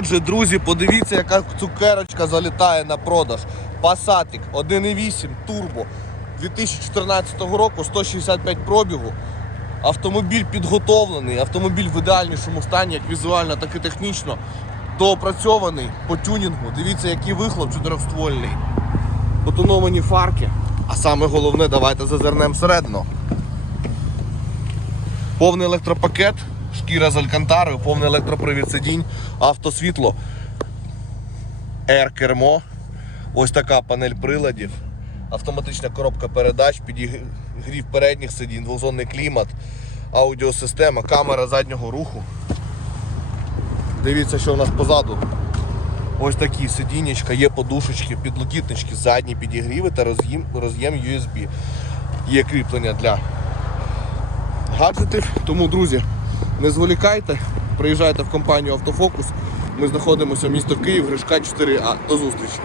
Отже, друзі, подивіться, яка цукерочка залітає на продаж. Passatик 1.8 турбо 2014 року, 165 пробігу. Автомобіль підготовлений, автомобіль в ідеальнішому стані, як візуально, так і технічно. Доопрацьований по тюнінгу. Дивіться, який вихлоп чотирьохствольний. Потоновані фарки. А саме головне, давайте зазирнемо всередину. Повний електропакет, шкіра з алькантарою, повний електропривід сидінь, автосвітло, ер-кермо, ось така панель приладів, автоматична коробка передач, підігрів передніх сидінь, двозонний клімат, аудіосистема, камера заднього руху. Дивіться, що у нас позаду. Ось такі сидінечка, є подушечки, підлокітнички, задні підігріви та роз'єм, роз'єм USB. Є кріплення для гаджетів. Тому, друзі, не зволікайте, приїжджайте в компанію Автофокус. Ми знаходимося в місто Київ, Гришка 4А. До зустрічі!